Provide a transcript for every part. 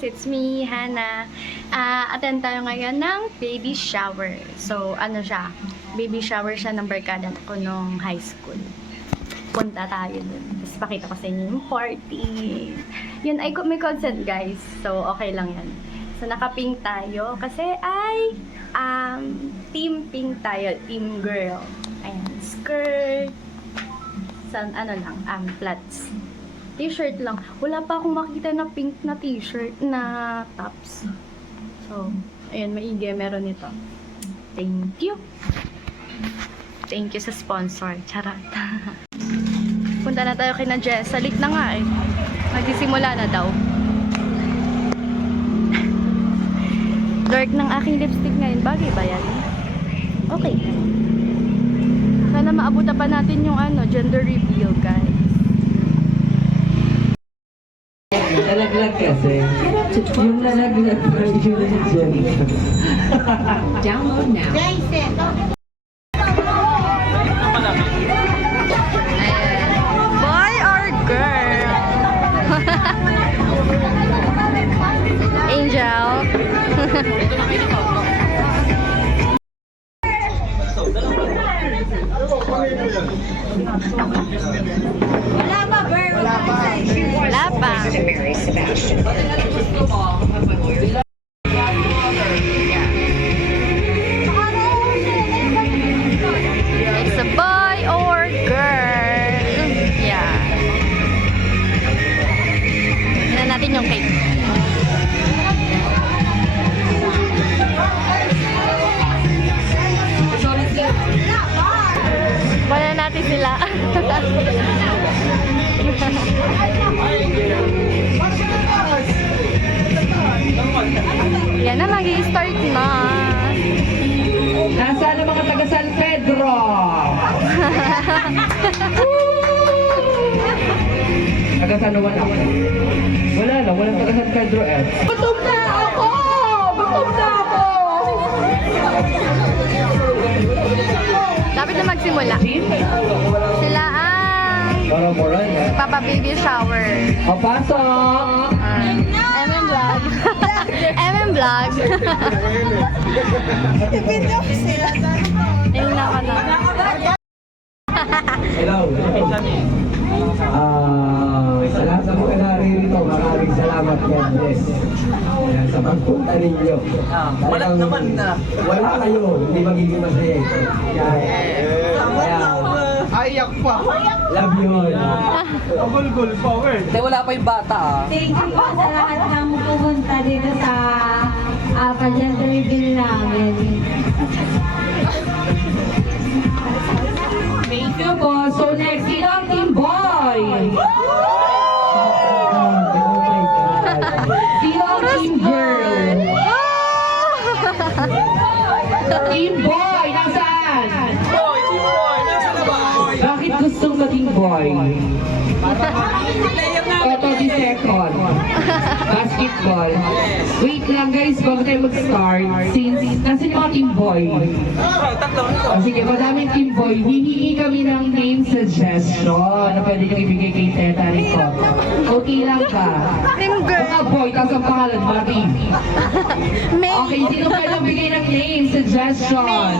guys! It's me, Hannah. Attend tayo ngayon ng baby shower. So, ano siya? Baby shower siya ng barkada ko nung high school. Punta tayo dun. Tapos pakita ko sa inyo yung party. Yun, may consent guys. So, okay lang yan. So, naka-pink tayo. Kasi ay, team pink tayo. Team girl. Ayan, skirt. Ano lang, flats. T-shirt lang. Wala pa akong makita na pink na t-shirt na tops. So, ayun, maigi. Meron ito. Thank you. Thank you sa sponsor. Charot. Punta na tayo kina Jess. Salik na nga eh. Magsisimula na daw. Dark ng aking lipstick ngayon. Bagay ba yan? Okay. Sana maabutan pa natin yung gender reveal, guys. Nalaglag kasi. Yung nalaglag pa yung legend. Download now. Boy or girl? Angel. Wala pa, Ber. Wala pa. Wala pa. Mary Sebastian. It's a boy or girl. Yeah. Tignan natin yung cake. Wala natin sila. Yan na, mag-i-start na. Nasaan ang mga taga San Pedro? Taga San Juan ako. Wala na, walang taga San Pedro eh. Gutom na ako! Gutom na ako! Dapat na magsimula. Sila ang Papa Baby Shower. O, pasok! MM Vlog. MM Vlog. Ipinto ko sila. Ayun na ako na. Hello. Sa lahat ng mga naririto, maraming salamat God bless. Ayan, sa pagpunta ninyo. Walang naman na. Wala kayo, hindi magiging masaya ito. Kaya, Ayak pa. love you all. Gulgul power. Hindi, wala pa yung bata ah. Thank you po sa lahat ng pumunta dito sa pa-gender reveal namin. Thank you po. So next, sino ang Team Boy? Sino ang Team Girl? Team Boy, nasaan? Boy, nasa labas. Bakit gustong maging boy? Toto di second. Basketball. Wait lang guys, bago tayo mag-start. Since nasa yung mga team boy. Sige, madaming team boy. Hihingi kami ng name suggestion na pwede nyo ibigay kay Teta Rico. Okay lang ba? Team girl. Mga boy, tapos ang pangalan, Marie. May. Okay, sino pwede bigay ng name suggestion?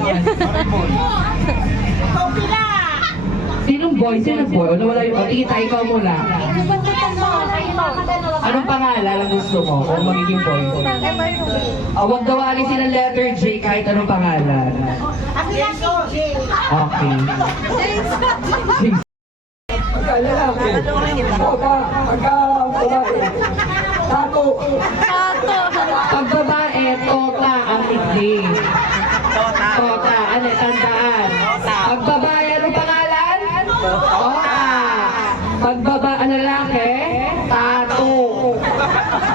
Sinong boy? Sinong boy? O nawala yung... O, Tita, ikaw muna. Anong pangalan ang gusto mo kung magiging boy? Huwag gawalin silang letter J kahit anong pangalan. Okay. Pagka lalaki. Pagka babae. Tato. Pag babae, Tota ang nickname. Tota. Ano, tandaan. Pag babae, anong pangalan? Tota. Pag babae, lalaki? Tato.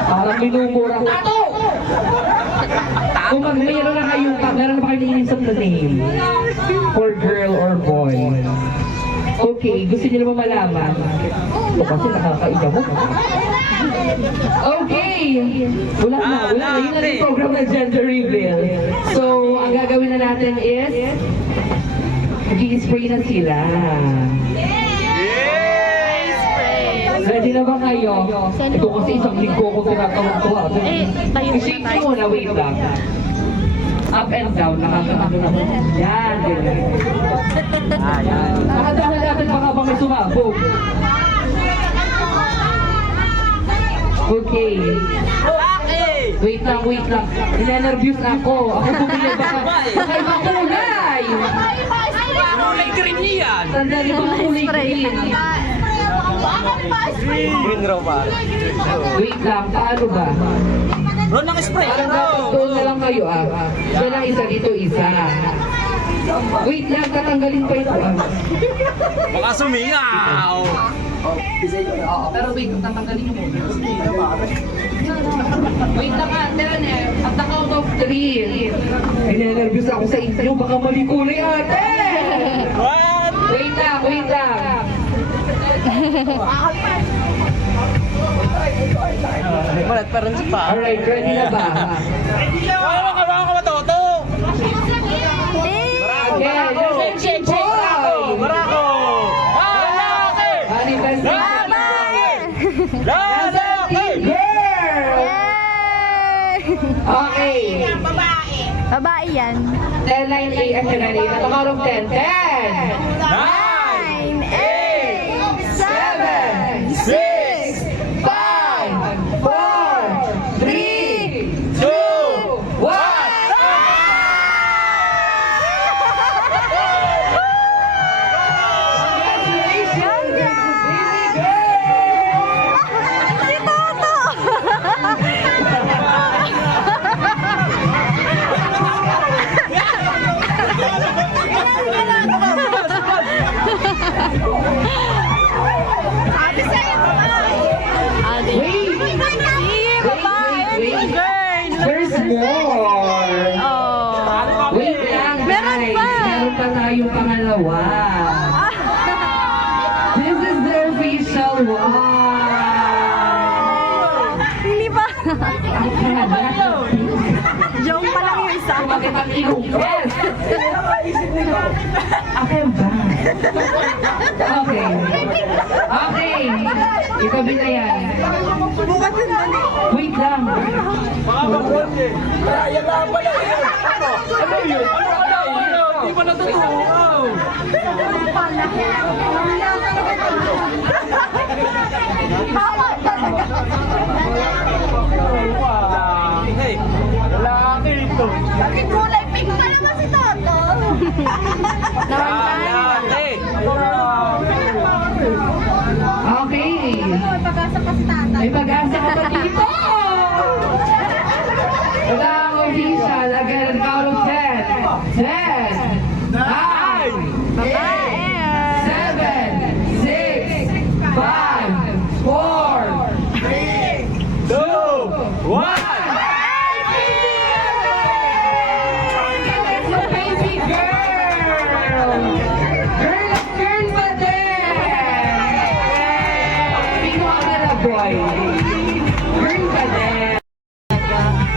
Parang minumura. Tato! Kung meron na kayong meron na ba kayo naiinisip na name? For girl or boy? Okay, gusto niyo naman malaman? Ito kasi nakakaiga mo. Okay! Wala na. Yun na yung program na gender reveal. So, ang gagawin na natin is mag-i-spray na sila. Spray. Ready na ba kayo? Ito kasi isang linggo ko tinatawag to. tayo muna I-shake tayo. mo muna, wait lang. Up and down, nakakatago na. Yan, ganyan. Nakatago natin baka ba may sumabog. Okay. Wait lang. Ninenervyos ako. Ako bumili baka iba kulay. Kulay green yan. Sandali ba kulay green? Green raw ba? Wait lang, paano ba? Ron ng spray. Parang dapat doon na lang kayo Diyan lang isa, dito isa. Wait lang, tatanggalin pa ito Baka sumingaw. Pero wait, tatanggalin nyo muna. Wait lang at the count of 3. Ninenervyos ako sa inyo, baka mali kulay ate! What? Wait lang. Malat pa rin si Pa. Alright, ready na ba? Ano ka ba? Matoto? Again, Shake! Barako! Lalaki! Manifestation. Lalaki! Girl! Okay. Babae yan. 10, 9, 8, at 9, 8. At the count of 10. 10! 9, 8, 7, 6, 5, 4, 3, 2, 1! Congratulations! Baby girl! Si Toto! Adi. Wait! Sige, babae. Wait. Girl. There's more! Oh. Wait lang, Meron guys. pa. Meron pa tayong pangalawa. This is the official one. Hindi pa. Ang pangalawa. Joke pa lang yung isa. Bakit ang ilugpes? Akin ba? Okay. Okay. Itabi na yan. Wait lang. Baka mag-hold eh. Yan lang pala yun. Ano yun? Hindi pa natutuwa. Hey, lalaki ito. Kulay pink ka naman si Toto. Lalaki. Okay. Pag-asa pa si Tata. May pag-asa ka pa dito. Wala ang official. Again, ang count of 10. 10. 9. Babae. 7, 6, 5, 4, 2, 1. It's a baby girl! Girl pa din! Sino ang na boy? Girl pa din!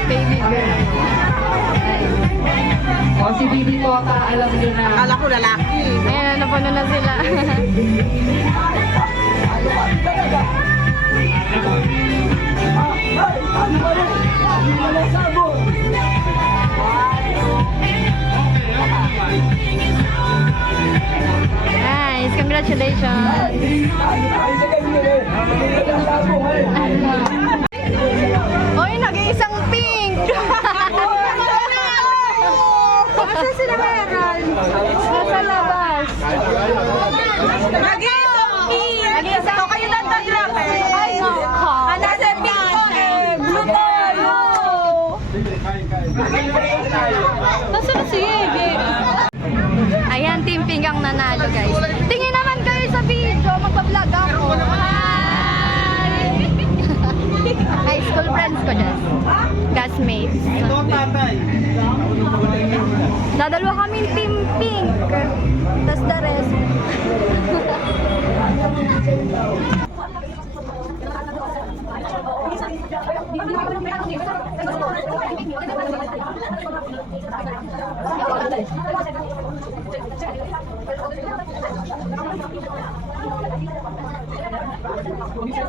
Baby girl. O si Bibi Tota, alam nyo na. Kala ko lalaki. Ayan, napuno na sila. Nice, congratulations. Oy, nag-iisang pink. Asa sila meron? Nasa labas. Nag-iisang pink. Nag-iisang Kayo nagtagrabe. Ay, nako. Nasa pink ko eh. Blue polo. Nasa na si Yegi? Ayan, Team Pink ang nanalo, guys. Tingin naman kayo sa video. Magpa-vlog ako. Hi! High school friends ko dyan. Classmates. Dadalwa kaming Team Pink. Tas the rest. Hindi siya